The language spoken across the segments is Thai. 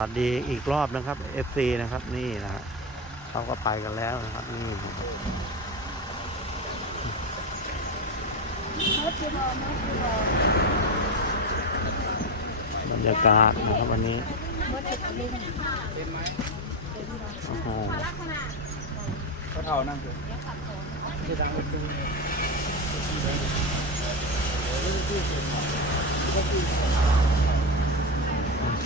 สวัสดีอีกรอบนะครับ FC นะครับ นี่นะฮะเขาก็ไปกันแล้วนะครับนี่บรรยากาศนะครับวันนี้โอ้โหเขาเท่านั่งเลย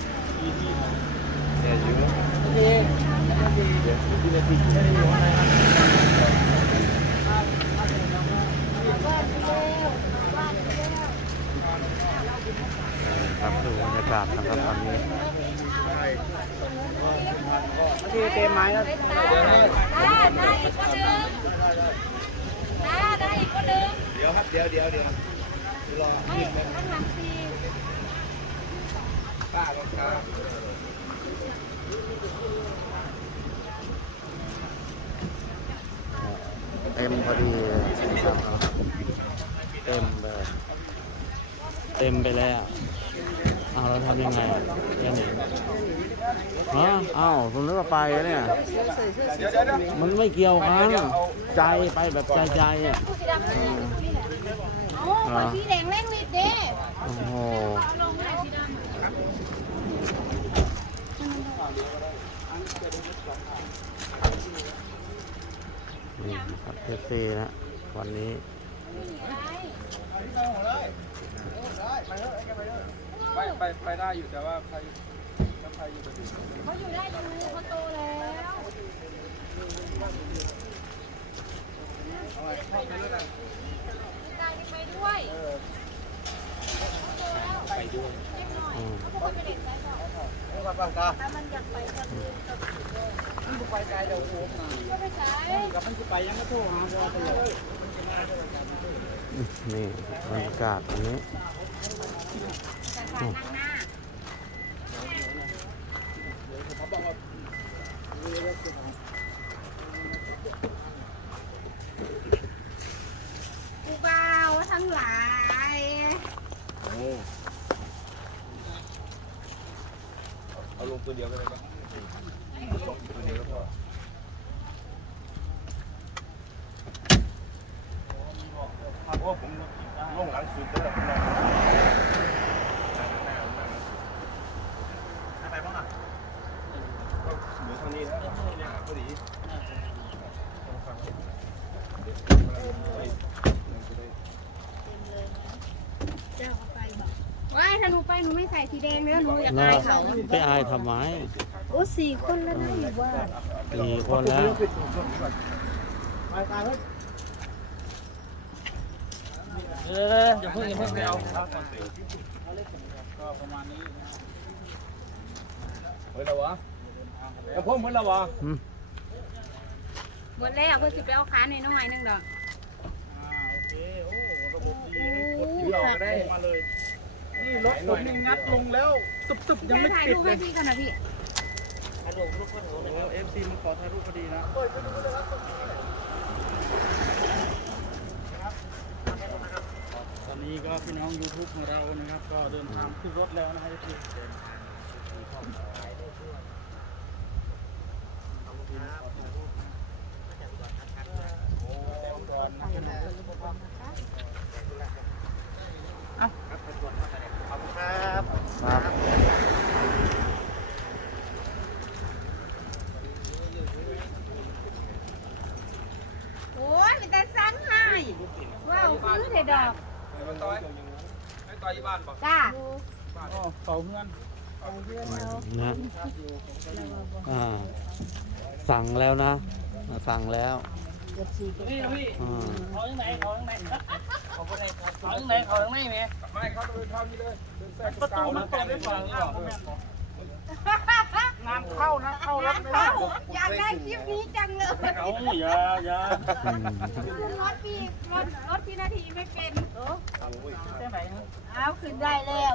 อ เนี่ยอยู่เดี๋ยวที่นาทีไม่ได้อยู่อะไรครับครับดูบรรยากาศนะครับตอนนี้ที่เต็มไม้แล้วได้ได้อีกคนหนึ่งได้ได้อีกคนหนึ่งเดี๋ยวครับเดี๋ยวเดี๋ยวเดี๋ยวรอไม่ข้างหลังสี่ ป้าก็ครับเต็มพอดีเลยเต็มเลยเต็มไปแล้วเอาเราทำยังไงยังไงฮะเอ้าคุณนึกว่าไปอะเนี่ยเดี๋ยวเดี๋ยวเดี๋ยวมันไม่เกี่ยวกันใจไปแบบใจใจอะผู้สีดำนี่แหละโอ้คนสีแดงเร่งนิดเด้โอ้โหเอาลงไห นสีดำนี่ครับเทซีนะวันนี้ไปไปไปได้อยู่แต่ว่าใครถ้าใครอยู่แบบนี้เขาอยู่ได้อยู่เขาโตแล้วเอาไว้เข้าไปเลยนะได้ไปด้วย ไปด้วยเล็กน้อยอืมเขาบอกว่าเป็นเด็กได้ก่อนเอาไปบ้างตาถ้ามันอยากไปก็คือมันไปไกลเดี๋ยวโอ้โหนะก็ไปใช้กับมันจะไปยังก็โทรหาพ่อตลอดนี่บรรยากาศวันนี้แต่ขานั่งหน้าเขาบอกว่า กูเบาทั้งหลาย โอ้เอาลง ตัวเดียวไปเลยปะลงตัวเดียวแล้วพอโอ้ผมลงหลังสุดเลยไปบ้างอะก็เหมือนทางนี้แล้วเนี่ยพอดี ว้ายถ้าหนูไปหนูไม่ใส่สีแดงเนื้อหนูอยากน่าอายเขาไปอายทำไมโอ้สี่คนแล้วนะอยู่ว่าสี่คนแล้วไปตายเฮ้ยเอออย่าเพิ่งอย่าเพิ่งไปเอาก็ประมาณนี้เฮ้ยแล้ววะกระผมเหมือนแล้ววะอืมหมดแล้วเพื่อสิไปเอาขาในน้องใหม่นึงดอกอ่าโอเคโอ้ระบบดีให้กดที่หลอกได้มาเลย นี่รถผมนี่งัดลงแล้วตุบตุบยังไม่ถ่ายติดรูปเลให้ยพี่กันนะพี่โอ้เอฟซีมันขอถ่ายรูปพอดีนะ ตอนนี้ก็พี่น้อง YouTube ของเรานะครับ ก็เดินทางขึ้นรถแล้วนะครับพี่ครับ ครับ โอ้ยมันจะสั่งให้ว้าวคือเด็ดดอก ไอ้ต่อยไอ้ต่อยบ้านบอกจ้าอ๋อเขาเพื่อนนะอ่าสั่งแล้วนะอ่าสั่งแล้วนี่พี่อ่าเขายังไหนเขายังไหนเขายังไหนเขายังไหนเขายังไหนแม่ไม่เขาต้องเดินเท่านี้เลยเดินแทรกประตูมันเปิดได้ฝั่งหรือ เปล่าน้ำเข้านะเข้ารับไม่ได้าอยากได้คลิปนี้จังเลยเอาอย่าอย่ารถพี่รถรถพี่นาทีไม่เป็นแค่ไหนเอาขึ้นได้แล้ว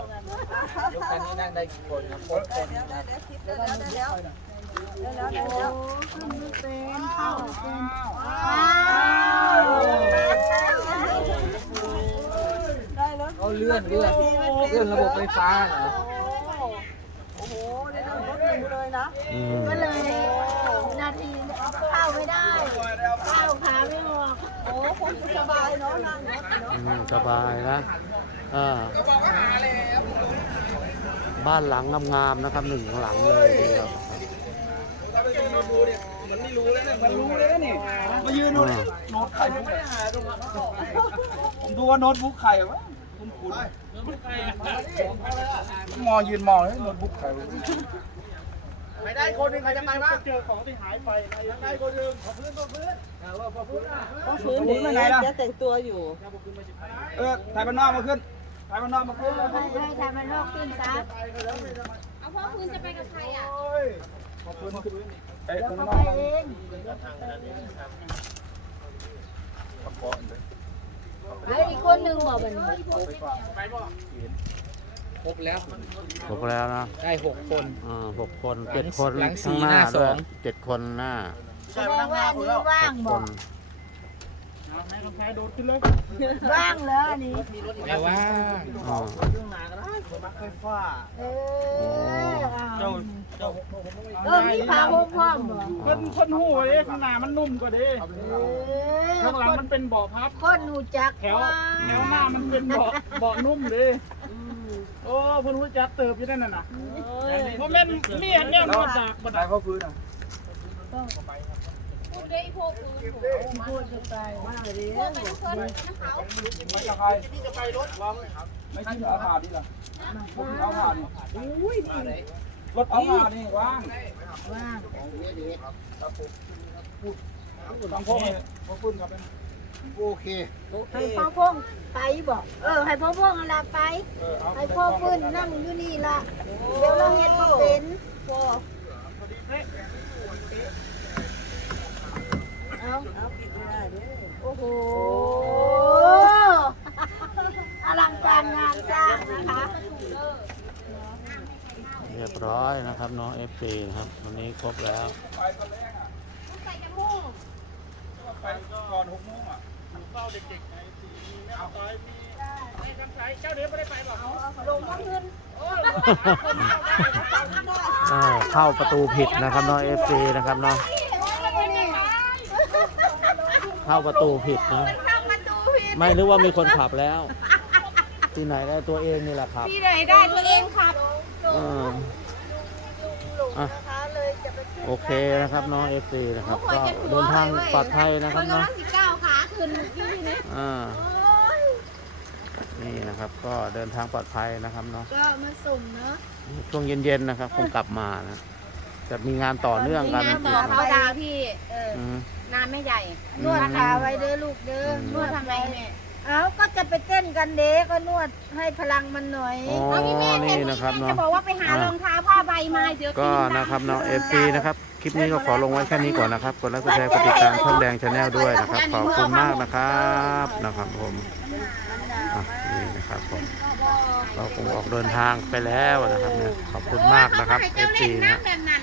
ยกกันนี้นั่งได้กี่คนครับคนโอ้ขึ้นไม่เป็นเข้าเป็นว้าวเขาเลื่อนเลื่อนเลื่อนระบบไฟฟ้าเหรอ โอ้โหได้รถเลย นะ อืม ก็เลยนาทีเข้าไม่ได้เข้าขาไม่ออกโอ้คงสบายเนาะนั่งเนาะอืมสบายนะอ่าบ้านหลังงามๆนะครับหนึ่งหลังเลยทีเดียวถ้าไปยืนดูเนี่ยมันไม่รู้เลยเนี่ยมันรู้เลยนะนี่มายืนดูนี่โน้ตไข่ผมไม่ได้หาตรงนั้นผมดูว่าโน้ตบุ๊กไข่วะคุณคุณมองยืนมองเลยโน้ตบุ๊กไข่ ไปได้คนหนึ่งใครจะไปบ้างเจอของที่หายไปได้คนหนึ่งขอพื้นขอพื้นขอพื้นอะก็ฟื้นผมเดี๋ยวไปไหนล่ะจะแต่งตัวอยู่เออถ่ายบ้านนอกมาขึ้นถ่ายบ้านนอกมาขึ้นให้ให้ทำมันโลกขึ้นซะเอาพ่อคุณจะไปกับใครอะขอบคุณเอ๊ะเดี๋ยวข้างเขานไปอกเองปอบเลยเหลืออีกคนหนึ่งบอกแบบนี้ รบแล้วครบแล้วนะได้หกคน อ่าหกคนเจ็ดคนหลังสี่ข้างหน้าหน้าด้วยสองเจ็ดคนหน้าแสดงว่าอันนี้ว่างคบอกนแม่กาแฟโดดขึ้นเลยว่างเหรออันนี้ แต่ว่า อ่าเรื่องนาก็ได้ผมมักไฟฟ้าเออเอาเจ้าเจ้าเออมีพาห่มพร้อมบ่เพิ่นเพิ่นหูเด้ข้างหน้ามันนุ่มกว่าเด้เออข้างหลังมันเป็นเบาะพับ คนหูจักแถวแถวหน้ามันเป็นเบาะเบาะนุ่มเด้ โอ้เพิ่นหูจักเติบอยู่นั่นน่ะนะเพราะแม่นมีอันเนี้ยมาจากบันไดเขาพื้นอะคุณได้พวกคุณพูดจะไปว่าเรียพวกเป็นเพื่อนนะคะไม่จะใครที่จะไปรถวางไม่ใช่เอาผ่าดีล่ะผมเอาผ่านี่อุ้ยรถเอาผ่านี่ว่างว่างต้องพกเลยพกพื้นครับเป็น โอเคให้พ่อพงไปบอกเออ ให้พ่อพงอะไรไป เออเอาให้พ่อพื้นนั่งอยู่นี่ละเดี๋ยวเราเห็นมาเป็นพ่อเอาโอ้โหอลังการงานสร้างนะคะเรียบร้อยนะครับน้องเอฟซีนะครับวันนี้ครบแล้วไปตอนแรกอะไปก่อนหกโมงอะ เฝ้าเด็กๆไงสีมีแม่ตายมีแม่กำไสเจ้าเดียวไม่ได้ไปหรอกลงมาขึ้นอ่าเข้าประตูผิดนะครับน้องเอฟซีนะครับเนาะเข้าประตูผิดนะเข้าประตูผิดไม่นึกว่ามีคนขับแล้ว ที่ไหนได้ตัวเองนี่แหละครับที่ไหนได้ตัวเองครับอ่าหลงนะคะเลยจะไปขึ้นโอเคนะครับน้องเอฟซีนะครับก็เดินทางปลอดภัยนะครับมันเนาะ อ่าโอ้ยนี่นะครับ ก็เดินทางปลอดภัยนะครับเนาะก็มาสุ่มเนาะช่วงเย็นๆนะครับ คงกลับมานะจะมีงานต่อเนื่องกันมีอีงานกต่อนะเขาดาวที่เอออืมนานไม่ใหญ่ นวดขาไว้เด้อลูกเด้ออืมนวดทำไมแม่ เอ้าก็จะไปเต้นกันเด้ก็นวดให้พลังมันหน่อยอ๋อนี่นะครับจะเนาะบอกว่าไปหารองเท้าผ้าใบมาเดี๋ยวก็นะครับเนาะเอฟซีนะครับคลิปนี้ก็ขอลงไว้แค่นี้ก่อนนะครับกดไลค์กดแชร์กดติดตามช่องแดงชาแนลด้วยนะครับขอบคุณมากนะครับนะครับผมอะนี่นะครับผมเราคงออกเดินทางไปแล้วนะครับเนี่ยขอบคุณมากนะครับเอฟซีนะฮะแบบนั้น